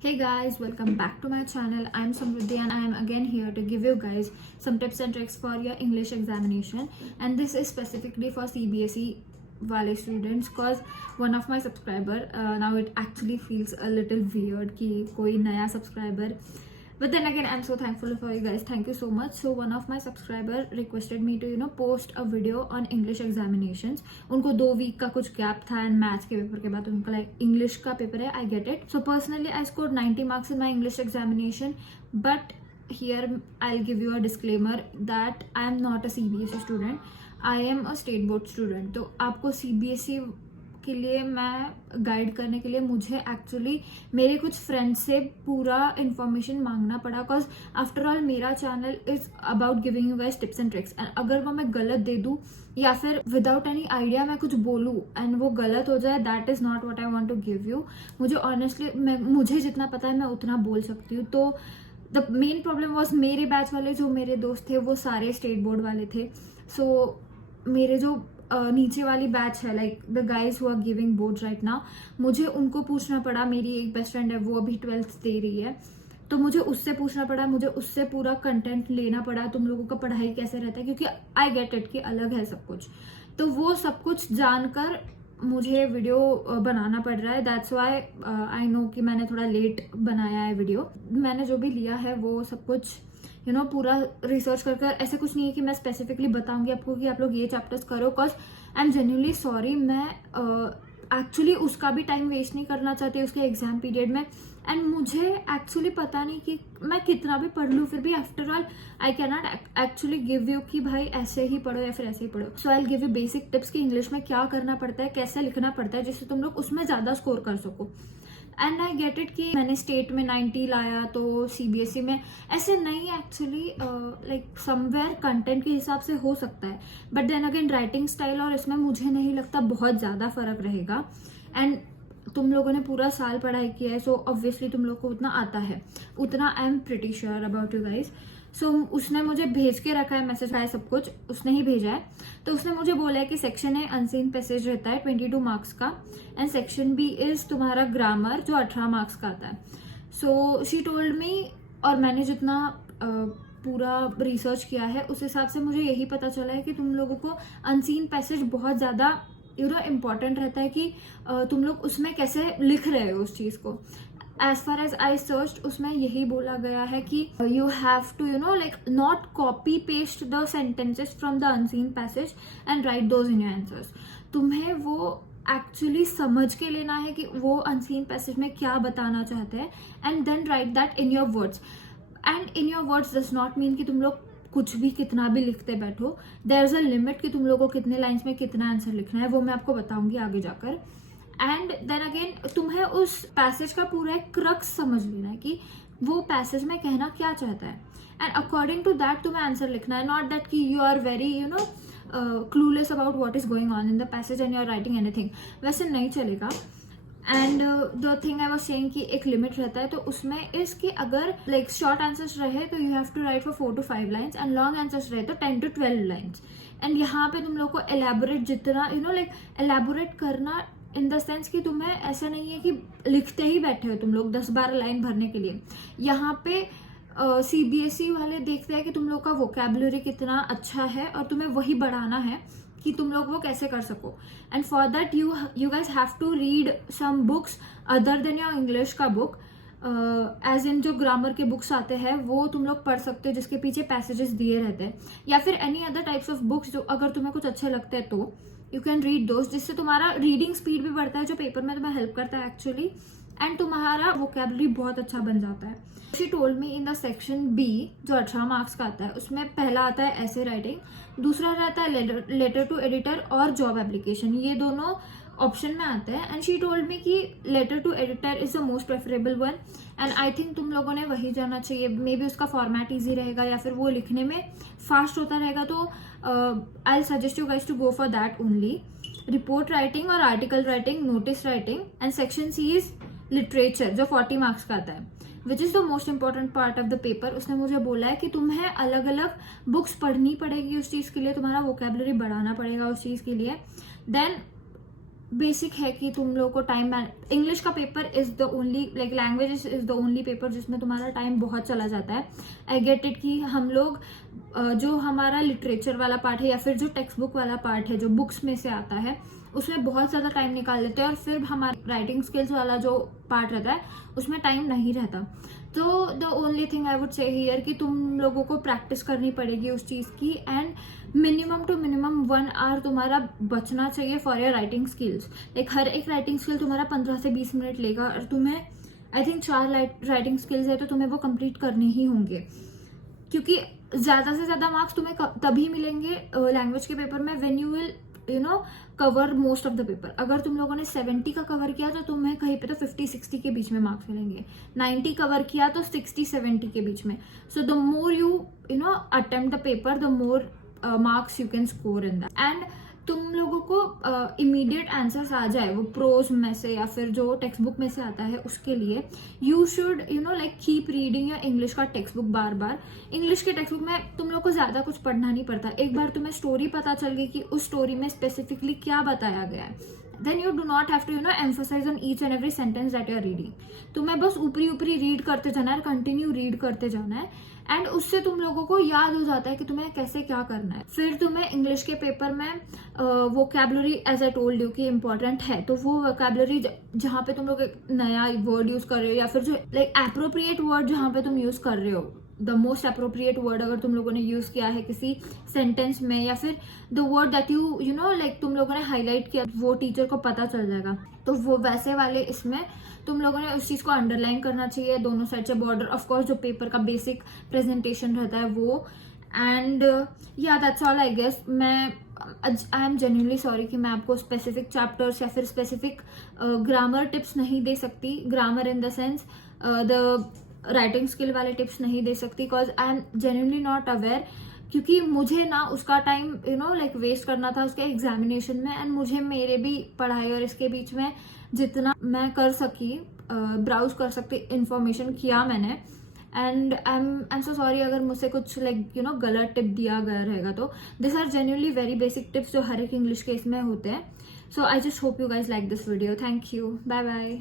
Hey guys, welcome back to my channel. I'm Samruddhi and I am again here to give you guys some tips and tricks for your English examination, and this is specifically for CBSE wale students cause one of my subscriber now it actually feels a little weird कि कोई नया subscriber, but then again I'm so thankful for you guys. Thank you so much. So one of my subscriber requested me to post a video on English examinations. उनको 2 week का कुछ gap था and maths के paper के बाद उनका like English का paper है. I get it. So personally I scored 90 marks in my English examination, but here I'll give you a disclaimer that I am not a CBSE student. I am a state board student. तो आपको CBSE के लिए मैं guide करने के लिए मुझे actually मेरे कुछ फ्रेंड्स से पूरा इन्फॉर्मेशन मांगना पड़ा बिकॉज आफ्टर ऑल मेरा channel is about giving you guys tips and tricks. And अगर वो मैं गलत दे दूं या फिर विदाउट एनी आइडिया मैं कुछ बोलूं एंड वो गलत हो जाए, that is not what I want to give you. मुझे ऑनेस्टली मुझे जितना पता है मैं उतना बोल सकती हूँ. तो द मेन प्रॉब्लम वॉज मेरे बैच वाले जो मेरे दोस्त थे वो सारे स्टेट बोर्ड वाले थे. सो मेरे जो नीचे वाली बैच है like the guys who are giving boards right now, मुझे उनको पूछना पड़ा. मेरी एक बेस्ट फ्रेंड है वो अभी 12th दे रही है, तो मुझे उससे पूछना पड़ा, मुझे उससे पूरा कंटेंट लेना पड़ा. तुम लोगों का पढ़ाई कैसे रहता है, क्योंकि आई गेट इट कि अलग है सब कुछ. तो वो सब कुछ जानकर मुझे वीडियो बनाना पड़ रहा है. दैट्स वाई आई नो कि मैंने थोड़ा लेट बनाया है वीडियो. मैंने जो भी लिया है वो सब कुछ पूरा रिसर्च कर ऐसे कुछ नहीं है कि मैं स्पेसिफिकली बताऊंगी आपको कि आप लोग ये चैप्टर्स करो. Because I am genuinely sorry, मैं एक्चुअली उसका भी टाइम वेस्ट नहीं करना चाहती उसके एग्जाम पीरियड में. एंड मुझे एक्चुअली पता नहीं कि मैं कितना भी पढ़ लूँ फिर भी after all I can not actually give you कि भाई ऐसे ही पढ़ो या फिर ऐसे ही पढ़ो. So I give you basic tips कि इंग्लिश में क्या करना पड़ता है, कैसे लिखना पड़ता है, जिससे तुम लोग उसमें ज्यादा स्कोर कर सको. एंड आई गेट इट कि मैंने स्टेट में 90 लाया तो CBSE में ऐसे नहीं. एक्चुअली लाइक समवेयर कंटेंट के हिसाब से हो सकता है, but then again writing style और इसमें मुझे नहीं लगता बहुत ज़्यादा फर्क रहेगा. एंड तुम लोगों ने पूरा साल पढ़ाई किया है, सो ऑब्वियसली तुम लोग को उतना आता है, उतना I am pretty sure about you guys. So उसने मुझे भेज के रखा है, मैसेज आया सब कुछ उसने ही भेजा है. तो उसने मुझे बोला है कि सेक्शन ए अनसीन पैसेज रहता है 22 मार्क्स का, एंड सेक्शन बी इज तुम्हारा ग्रामर जो 18 मार्क्स का आता है. सो शी टोल्ड मी, और मैंने जितना पूरा रिसर्च किया है उस हिसाब से मुझे यही पता चला है कि तुम लोगों को अनसीन पैसेज बहुत ज्यादा इम्पॉर्टेंट रहता है कि तुम लोग उसमें कैसे लिख रहे हो उस चीज को. As far as I search उसमें यही बोला गया है कि you have to like not copy paste the sentences from the unseen passage and write those in your answers. तुम्हें वो एक्चुअली समझ के लेना है कि वो अनसीन पैसेज में क्या बताना चाहते हैं, and then write that in your words. And in your words does not mean कि तुम लोग कुछ भी कितना भी लिखते बैठो. देयर इज अ लिमिट कि तुम लोगों को कितने लाइन्स में कितना आंसर लिखना है, वो मैं आपको बताऊंगी आगे जाकर. एंड देन अगेन तुम्हें उस पैसेज का पूरा एक क्रक्स समझ लेना है कि वो पैसेज में कहना क्या चाहता है, एंड अकॉर्डिंग टू दैट तुम्हें आंसर लिखना है. नॉट दैट कि you are very clueless about what is going on in the passage and you are writing anything. वैसे नहीं चलेगा. And the thing I was saying कि एक लिमिट रहता है, तो उसमें इस कि अगर लाइक शॉर्ट आंसर्स रहे तो you have to write for 4 to 5 lines, and long answers रहे तो 10 to 12 लाइन्स. एंड यहाँ पे तुम लोग को एलैबोरेट जितना लाइक एलैबोरेट करना इन द सेंस कि तुम्हें ऐसा नहीं है कि लिखते ही बैठे हो तुम लोग 10-12 लाइन भरने के लिए. यहाँ पे CBSE वाले देखते हैं कि तुम लोग का वोकैबुलरी कितना अच्छा है और तुम्हें वही बढ़ाना है कि तुम लोग वो कैसे कर सको. And for that you guys have to read some books other than your English का बुक. एज इन जो ग्रामर के बुक्स आते हैं वो तुम लोग पढ़ सकते हो जिसके पीछे पैसेजेस दिए रहते हैं, या फिर any other types of books जो अगर तुम्हें कुछ अच्छे लगते हैं तो यू कैन रीड दोस्त, जिससे तुम्हारा रीडिंग स्पीड भी बढ़ता है जो पेपर में तुम्हें हेल्प करता है एक्चुअली, एंड तुम्हारा वोकैबुलरी बहुत अच्छा बन जाता है. She told me in the section B जो 18 मार्क्स का आता है उसमें पहला आता है ऐसे राइटिंग, दूसरा रहता है लेटर टू एडिटर और जॉब एप्लीकेशन. ये दोनों ऑप्शन में आते हैं. एंड शी टोल्ड मी कि letter to editor is the most preferable one, and I think तुम लोगों ने वही जाना चाहिए. मे बी उसका फॉर्मेट ईजी रहेगा या फिर वो लिखने में फास्ट होता रहेगा, तो I suggest you guys to go for that only. Report writing और article writing, notice writing, and section C is literature जो 40 मार्क्स का आता है, which is the most important part of the paper. उसने मुझे बोला है कि तुम्हें अलग अलग बुक्स पढ़नी पड़ेगी उस चीज के लिए, तुम्हारा वोकैबुलरी बढ़ाना पड़ेगा उस चीज के लिए. देन बेसिक है कि तुम लोग को टाइम, इंग्लिश का paper is the only like language is the only paper जिसमें तुम्हारा टाइम बहुत चला जाता है. आई गेट इट कि हम लोग जो हमारा लिटरेचर वाला पार्ट है या फिर जो टेक्स्ट बुक वाला पार्ट है जो बुक्स में से आता है उसमें बहुत ज़्यादा टाइम निकाल लेते हैं और फिर हमारा राइटिंग स्किल्स वाला जो पार्ट रहता है उसमें टाइम नहीं रहता. तो the only thing I would say here कि तुम लोगों को प्रैक्टिस करनी पड़ेगी उस चीज़ की, and minimum to minimum 1 hour तुम्हारा बचना चाहिए for your writing skills. Like हर एक राइटिंग स्किल तुम्हारा 15 से 20 मिनट लेगा और तुम्हें आई थिंक 4 राइटिंग स्किल्स है तो तुम्हें वो कंप्लीट करने ही होंगे, क्योंकि ज़्यादा से ज़्यादा मार्क्स तुम्हें तभी मिलेंगे लैंग्वेज के पेपर में when you will cover most of the paper. अगर तुम लोगों ने 70 का कवर किया तो तुम्हें कहीं पे तो 50-60 के बीच में मार्क्स मिलेंगे. 90 कवर किया तो 60-70 के बीच में. So the more you attempt the paper the more marks you can score in that. And तुम लोगों को इमीडिएट आंसर्स आ जाए वो प्रोज में से या फिर जो टेक्स्ट बुक में से आता है उसके लिए you should like keep reading या इंग्लिश का टेक्स्ट बुक बार बार. इंग्लिश के टेक्स्ट बुक में तुम लोग को ज्यादा कुछ पढ़ना नहीं पड़ता. एक बार तुम्हें स्टोरी पता चल गई कि उस स्टोरी में स्पेसिफिकली क्या बताया गया है, then you do not have to emphasize on each and every sentence that you are reading. तुम्हें बस ऊपरी ऊपरी रीड करते जाना है, कंटिन्यू रीड करते जाना है, एंड उससे तुम लोगों को याद हो जाता है कि तुम्हें कैसे क्या करना है. फिर तुम्हें इंग्लिश के पेपर में vocabulary as I told you कि इम्पोर्टेंट है, तो वो वोकैबुलरी जहाँ पे तुम लोग एक नया वर्ड यूज कर रहे हो या फिर जो लाइक एप्रोप्रिएट वर्ड जहाँ पे तुम यूज कर रहे हो, द मोस्ट अप्रोप्रिएट वर्ड अगर तुम लोगों ने यूज किया है किसी सेंटेंस में या फिर the word that you know like तुम लोगों ने हाईलाइट किया वो टीचर को पता चल जाएगा. तो वो वैसे वाले इसमें तुम लोगों ने उस चीज को अंडरलाइन करना चाहिए दोनों साइड से. बॉर्डर ऑफकोर्स जो पेपर का बेसिक प्रेजेंटेशन रहता है वो. एंड या that's all I guess. I am genuinely sorry कि मैं आपको स्पेसिफिक चैप्टर्स या फिर स्पेसिफिक ग्रामर टिप्स नहीं दे सकती. Grammar in the sense the writing skill वाले टिप्स नहीं दे सकती because I am genuinely not aware, क्योंकि मुझे ना उसका टाइम लाइक वेस्ट करना था उसके एग्जामिनेशन में. एंड मुझे मेरे भी पढ़ाई और इसके बीच में जितना मैं कर सकी ब्राउज कर सकती इंफॉर्मेशन किया मैंने. And I am so sorry अगर मुझसे कुछ लाइक गलत टिप दिया गया रहेगा. तो this are genuinely very basic tips जो हर एक इंग्लिश के इसमें होते हैं. So I just hope you guys like this video. Thank you. Bye bye.